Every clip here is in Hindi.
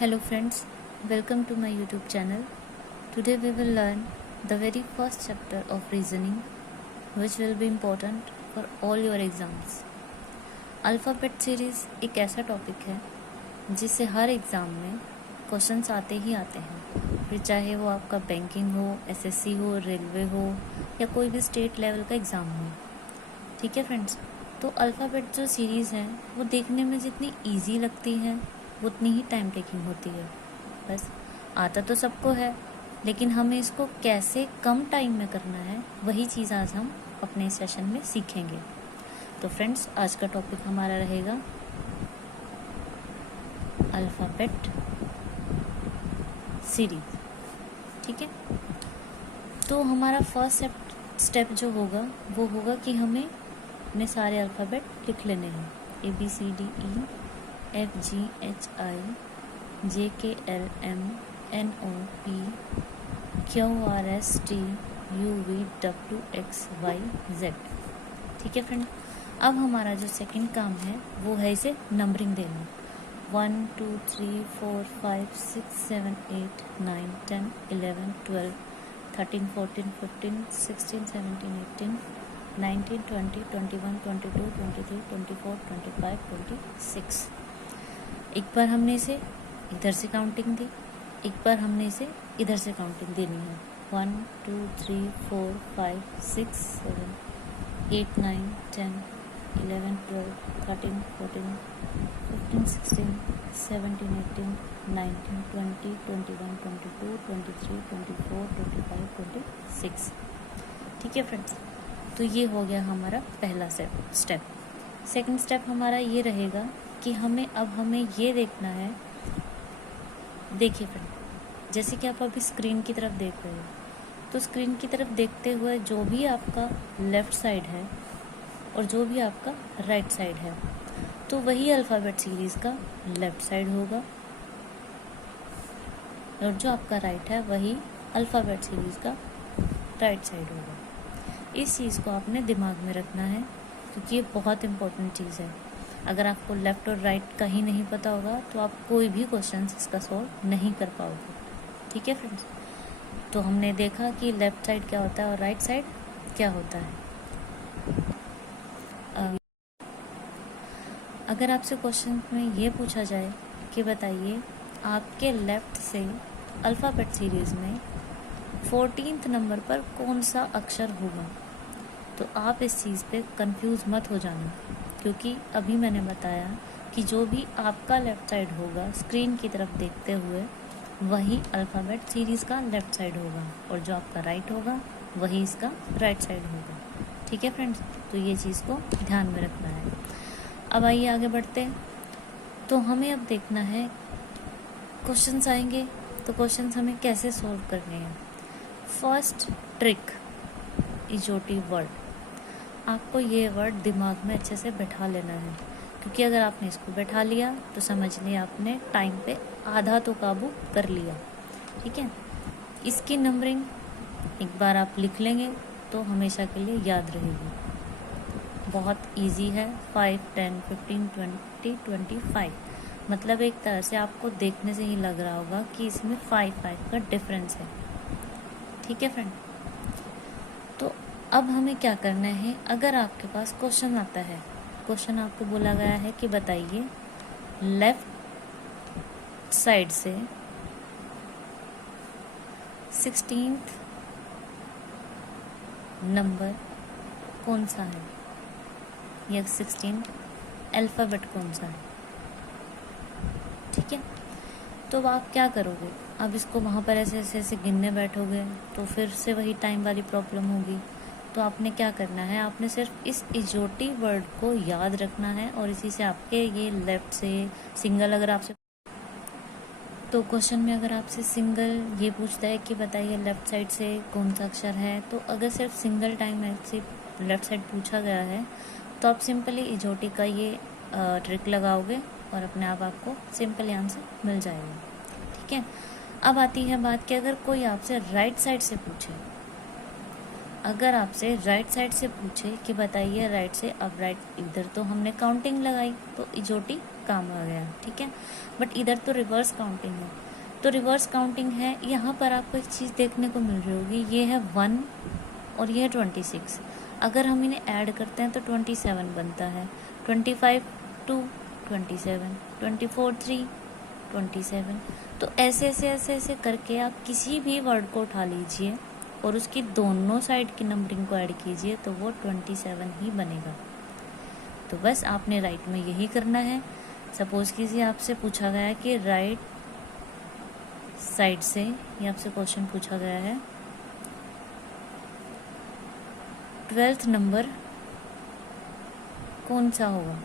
Hello friends, welcome to my YouTube channel. Today we will learn the very first chapter of reasoning which will be important for all your exams. Alphabet series एक ऐसा टॉपिक है जिससे हर एग्ज़ाम में क्वेश्चंस आते ही आते हैं, फिर चाहे वो आपका बैंकिंग हो, एसएससी हो, रेलवे हो या कोई भी स्टेट लेवल का एग्ज़ाम हो। ठीक है फ्रेंड्स, तो अल्फ़ाबेट जो सीरीज़ है वो देखने में जितनी ईजी लगती है उतनी ही टाइम टेकिंग होती है। बस आता तो सबको है, लेकिन हमें इसको कैसे कम टाइम में करना है वही चीज़ आज हम अपने सेशन में सीखेंगे। तो फ्रेंड्स, आज का टॉपिक हमारा रहेगा अल्फ़ाबेट सीरीज। ठीक है, तो हमारा फर्स्ट स्टेप जो होगा वो होगा कि हमें अपने सारे अल्फ़ाबेट लिख लेने हैं। ABCDE FGHI JKLM NOP QRST UVWXYZ। ठीक है फ्रेंड, अब हमारा जो सेकंड काम है वो है इसे नंबरिंग देना। 1 2 3 4 5 6 7 8 9 10 11 12 13 14 15 16 17 18 19 20 21 22 23 24 25 26। एक बार हमने इसे इधर से काउंटिंग दी, एक बार हमने इसे इधर से काउंटिंग देनी है। 1 2 3 4 5 6 7 8 9 10 11 12 13 14 15 16 17 18 19 20 21 22 23 24 25 26। ठीक है फ्रेंड्स, तो ये हो गया हमारा पहला स्टेप। सेकंड स्टेप हमारा ये रहेगा कि हमें ये देखना है। देखिए फ्रेंड, जैसे कि आप अभी स्क्रीन की तरफ देख रहे हो, तो स्क्रीन की तरफ देखते हुए जो भी आपका लेफ़्ट साइड है और जो भी आपका राइट साइड है, तो वही अल्फ़ाबेट सीरीज़ का लेफ़्ट साइड होगा, और जो आपका राइट है वही अल्फ़ाबेट सीरीज़ का राइट साइड होगा। इस चीज़ को आपने दिमाग में रखना है, क्योंकि ये बहुत इम्पोर्टेंट चीज़ है। अगर आपको लेफ़्ट और राइट का ही नहीं पता होगा तो आप कोई भी क्वेश्चन इसका सॉल्व नहीं कर पाओगे। ठीक है फ्रेंड्स, तो हमने देखा कि लेफ़्ट साइड क्या होता है और राइट साइड क्या होता है। अगर आपसे क्वेश्चन में ये पूछा जाए कि बताइए आपके लेफ़्ट से अल्फ़ाबेट सीरीज़ में 14th नंबर पर कौन सा अक्षर होगा, तो आप इस चीज़ पे कंफ्यूज मत हो जाना, क्योंकि अभी मैंने बताया कि जो भी आपका लेफ़्ट साइड होगा स्क्रीन की तरफ देखते हुए वही अल्फ़ाबेट सीरीज़ का लेफ़्ट साइड होगा, और जो आपका राइट होगा वही इसका राइट साइड होगा। ठीक है फ्रेंड्स, तो ये चीज़ को ध्यान में रखना है। अब आइए आगे बढ़ते हैं। तो हमें अब देखना है क्वेश्चंस आएंगे तो क्वेश्चंस हमें कैसे सॉल्व करने हैं। First trick, इजोटी word. आपको ये वर्ड दिमाग में अच्छे से बैठा लेना है, क्योंकि अगर आपने इसको बैठा लिया तो समझ लिया आपने टाइम पे आधा तो काबू कर लिया। ठीक है, इसकी नंबरिंग एक बार आप लिख लेंगे तो हमेशा के लिए याद रहेगी। बहुत इजी है। 5 10 15 20 25, मतलब एक तरह से आपको देखने से ही लग रहा होगा कि इसमें 5 का डिफरेंस है। ठीक है फ्रेंड, तो अब हमें क्या करना है। अगर आपके पास क्वेश्चन आता है, क्वेश्चन आपको बोला गया है कि बताइए लेफ्ट साइड से 16th नंबर कौन सा है, या 16th अल्फ़ाबेट कौन सा है। ठीक है, तो अब आप क्या करोगे, अब इसको वहाँ पर ऐसे ऐसे गिनने बैठोगे तो फिर से वही टाइम वाली प्रॉब्लम होगी। तो आपने क्या करना है, आपने सिर्फ इस इजोटी वर्ड को याद रखना है, और इसी से आपके ये लेफ़्ट से सिंगल, अगर आपसे तो क्वेश्चन में अगर आपसे सिंगल ये पूछता है कि बताइए लेफ़्ट साइड से कौन सा अक्षर है, तो अगर सिर्फ सिंगल टाइम ऐसे लेफ़्ट साइड पूछा गया है तो आप सिंपली इजोटी का ये ट्रिक लगाओगे और अपने आप आपको सिंपल आंसर मिल जाएगा। ठीक है, अब आती है बात कि अगर कोई आपसे राइट साइड से पूछे अगर आपसे राइट साइड से पूछे कि बताइए राइट से, अब राइट इधर तो हमने काउंटिंग लगाई तो इजोटी काम आ गया, ठीक है। बट इधर तो रिवर्स काउंटिंग है, तो रिवर्स काउंटिंग है। यहाँ पर आपको एक चीज़ देखने को मिल रही होगी, ये है 1 और ये है 26। अगर हम इन्हें ऐड करते हैं तो 27 बनता है। 25 2 27, 24 3 27। तो ऐसे ऐसे ऐसे ऐसे करके आप किसी भी वर्ड को उठा लीजिए और उसकी दोनों साइड की नंबरिंग को ऐड कीजिए तो वो 27 ही बनेगा। तो बस आपने राइट में यही करना है। सपोज कीजिए आपसे पूछा गया है कि राइट साइड से, ये आपसे क्वेश्चन पूछा गया है 12th नंबर कौन सा होगा।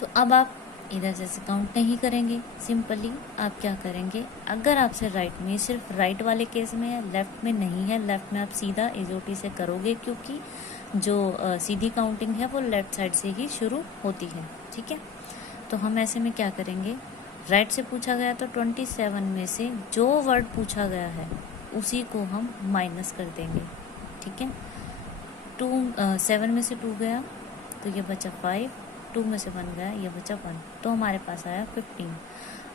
तो अब आप इधर जैसे काउंट नहीं करेंगे, सिंपली आप क्या करेंगे, अगर आपसे राइट में, सिर्फ राइट वाले केस में है, लेफ्ट में नहीं है। लेफ्ट में आप सीधा इजोटी से करोगे क्योंकि जो सीधी काउंटिंग है वो लेफ्ट साइड से ही शुरू होती है, ठीक है। तो हम ऐसे में क्या करेंगे, राइट से पूछा गया तो 27 में से जो वर्ड पूछा गया है उसी को हम माइनस कर देंगे, ठीक है। 7 में से 2 गया तो ये बचा 5, 2 में से 1 गया, ये बचा 1, तो हमारे पास आया 15।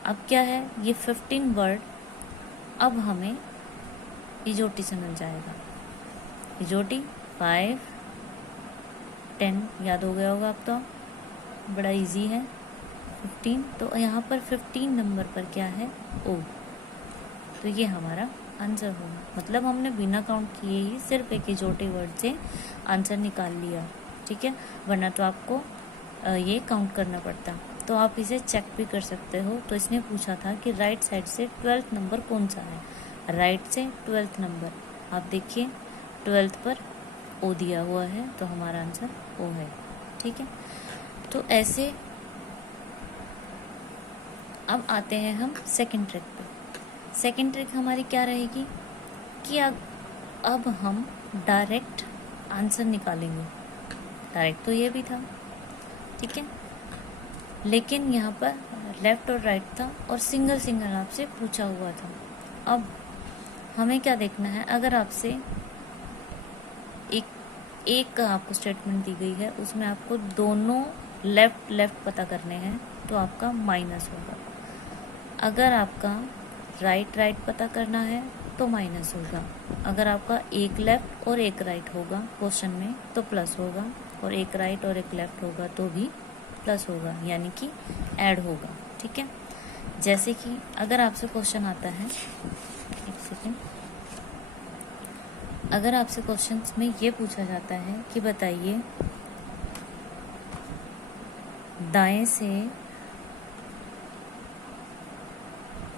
अब क्या है, ये 15 वर्ड अब हमें इजोटी से मिल जाएगा। इजोटी 5 10 याद हो गया होगा अब तो, बड़ा इजी है। 15, तो यहाँ पर 15 नंबर पर क्या है, ओ, तो ये हमारा आंसर होगा। मतलब हमने बिना काउंट किए ही सिर्फ एक इजोटी वर्ड से आंसर निकाल लिया, ठीक है। वरना तो आपको ये काउंट करना पड़ता। तो आप इसे चेक भी कर सकते हो। तो इसने पूछा था कि राइट साइड से 12th नंबर कौन सा है। राइट से 12th नंबर, आप देखिए 12th पर ओ दिया हुआ है तो हमारा आंसर ओ है, ठीक है। तो ऐसे अब आते हैं हम सेकंड ट्रिक पे। सेकंड ट्रिक हमारी क्या रहेगी कि अब हम डायरेक्ट आंसर निकालेंगे। डायरेक्ट तो ये भी था, ठीक है, लेकिन यहाँ पर लेफ्ट और राइट था और सिंगल सिंगल आपसे पूछा हुआ था। अब हमें क्या देखना है, अगर आपसे एक आपको स्टेटमेंट दी गई है उसमें आपको दोनों लेफ्ट पता करने हैं तो आपका माइनस होगा। अगर आपका राइट पता करना है तो माइनस होगा। अगर आपका एक लेफ्ट और एक राइट होगा क्वेश्चन में तो प्लस होगा, और एक राइट और एक लेफ्ट होगा तो भी प्लस होगा, यानी कि ऐड होगा, ठीक है। जैसे कि अगर आपसे क्वेश्चन आता है, एक सेकेंड, अगर आपसे क्वेश्चन में ये पूछा जाता है कि बताइए दाएं से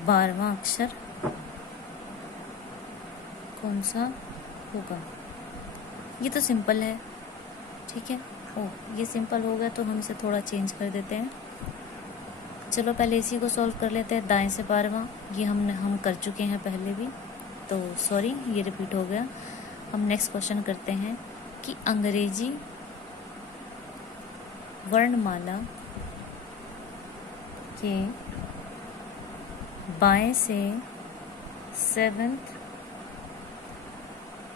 12वां अक्षर कौन सा होगा। ये तो सिंपल है, ठीक है। ये सिंपल हो गया तो हम इसे थोड़ा चेंज कर देते हैं। चलो पहले इसी को सॉल्व कर लेते हैं। दाएं से 12वां, ये हम कर चुके हैं पहले भी, तो सॉरी ये रिपीट हो गया। हम नेक्स्ट क्वेश्चन करते हैं कि अंग्रेजी वर्णमाला के बाएं से 7th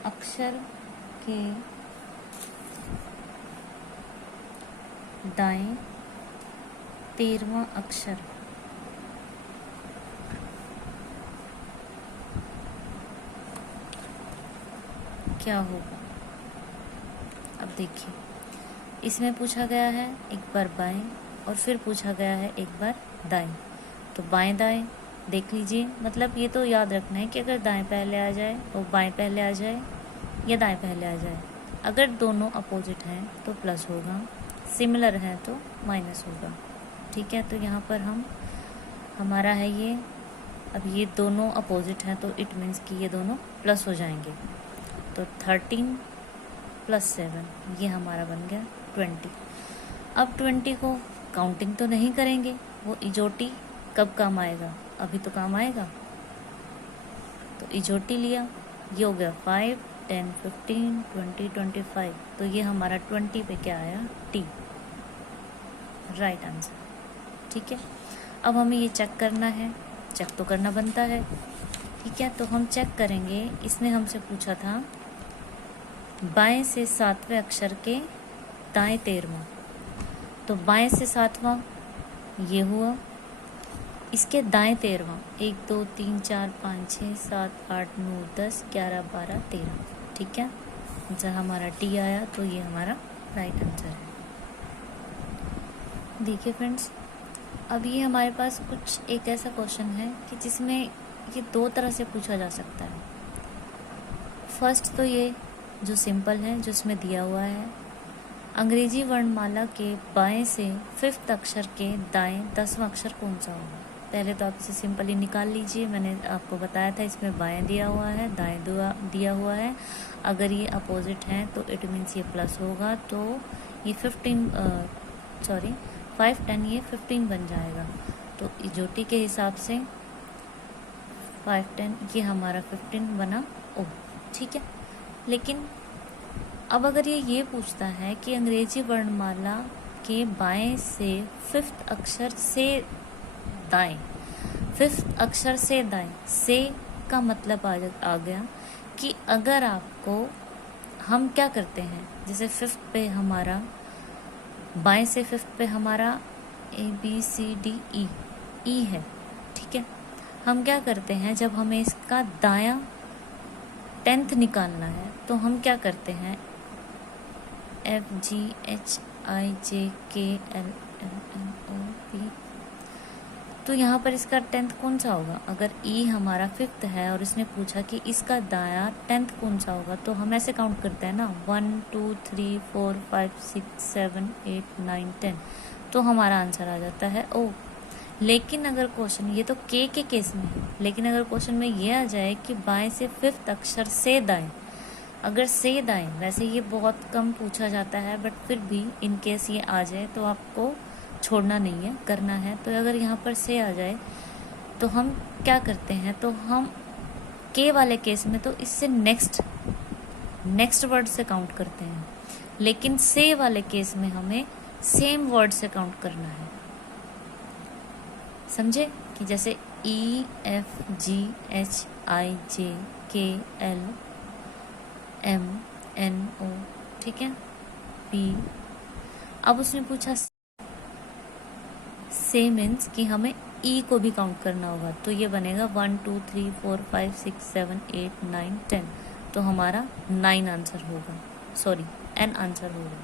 अक्षर के दाएं 13वां अक्षर क्या होगा। अब देखिए, इसमें पूछा गया है एक बार बाएं और फिर पूछा गया है एक बार दाएं। तो बाएं दाएं देख लीजिए, मतलब ये तो याद रखना है कि अगर दाएं पहले आ जाए और बाएं पहले आ जाए या दाएं पहले आ जाए। अगर दोनों अपोजिट हैं तो प्लस होगा, सिमिलर है तो माइनस होगा, ठीक है। तो यहाँ पर हमारा है ये, अब ये दोनों अपोजिट हैं तो इट मीन्स कि ये दोनों प्लस हो जाएंगे। तो 13 + 7 ये हमारा बन गया 20। अब 20 को काउंटिंग तो नहीं करेंगे, वो इजोटी कब काम आएगा, अभी तो काम आएगा। तो इजोटी लिया, ये हो गया 5 10 15 20 25। तो ये हमारा 20 पे क्या आया, टी, राइट आंसर, ठीक है। अब हमें ये चेक करना है, चेक तो करना बनता है, ठीक है, तो हम चेक करेंगे। इसने हमसे पूछा था बाएं से 7वें अक्षर के दाएं 13वां, तो बाएं से 7वां ये हुआ, इसके दाएं 13वां 1 2 3 4 5 6 7 8 9 10 11 12 13, ठीक है। आंसर हमारा टी आया, तो ये हमारा राइट आंसर है। देखिए फ्रेंड्स, अब ये हमारे पास कुछ एक ऐसा क्वेश्चन है कि जिसमें ये दो तरह से पूछा जा सकता है। फर्स्ट तो ये जो सिंपल है, जो इसमें दिया हुआ है, अंग्रेजी वर्णमाला के बाएं से 5th अक्षर के दाएं 10वां अक्षर कौन सा होगा। पहले तो आप इसे सिंपली निकाल लीजिए। मैंने आपको बताया था इसमें बाएं दिया हुआ है, दाएं दिया हुआ है। अगर ये अपोजिट हैं तो इट मीन्स ये प्लस होगा, तो ये 5 10 ये 15 बन जाएगा। तो इजोटी के हिसाब से 5 10 ये हमारा 15 बना ओ, ठीक है। लेकिन अब अगर ये पूछता है कि अंग्रेजी वर्णमाला के बाएं से 5th अक्षर से दाएं, 5th अक्षर से दाएं, से का मतलब आ गया कि अगर आपको हम क्या करते हैं, जैसे 5th पे हमारा बाएं से 5th पे हमारा ABCDE है, ठीक है। हम क्या करते हैं, जब हमें इसका दायां 10th निकालना है तो हम क्या करते हैं, FGHIJKLMNOP, तो यहाँ पर इसका 10th कौन सा होगा। अगर E हमारा 5th है और इसने पूछा कि इसका दायां 10th कौन सा होगा, तो हम ऐसे काउंट करते हैं ना, 1 2 3 4 5 6 7 8 9 10, तो हमारा आंसर आ जाता है O। लेकिन अगर क्वेश्चन, ये तो के केस में है, लेकिन अगर क्वेश्चन में ये आ जाए कि बाएं से 5th अक्षर से दाएं, अगर से दाएं, वैसे ये बहुत कम पूछा जाता है, बट फिर भी इन केस ये आ जाए तो आपको छोड़ना नहीं है, करना है। तो अगर यहाँ पर से आ जाए तो हम क्या करते हैं, तो हम के वाले केस में तो इससे नेक्स्ट वर्ड से काउंट करते हैं, लेकिन से वाले केस में हमें सेम वर्ड से काउंट करना है। समझे कि जैसे EFGHIJKLMNO, ठीक है, P। अब उसने पूछा से मीन्स कि हमें E को भी काउंट करना होगा, तो ये बनेगा 1 2 3 4 5 6 7 8 9 10, तो हमारा 9 आंसर होगा, सॉरी N आंसर होगा।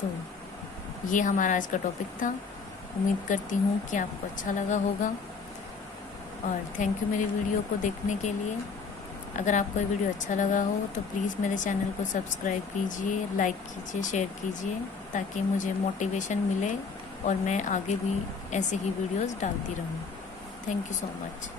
तो ये हमारा आज का टॉपिक था। उम्मीद करती हूँ कि आपको अच्छा लगा होगा, और थैंक यू मेरी वीडियो को देखने के लिए। अगर आपको ये वीडियो अच्छा लगा हो तो प्लीज़ मेरे चैनल को सब्सक्राइब कीजिए, लाइक कीजिए, शेयर कीजिए, ताकि मुझे मोटिवेशन मिले और मैं आगे भी ऐसे ही वीडियोस डालती रहूँ। Thank you so much.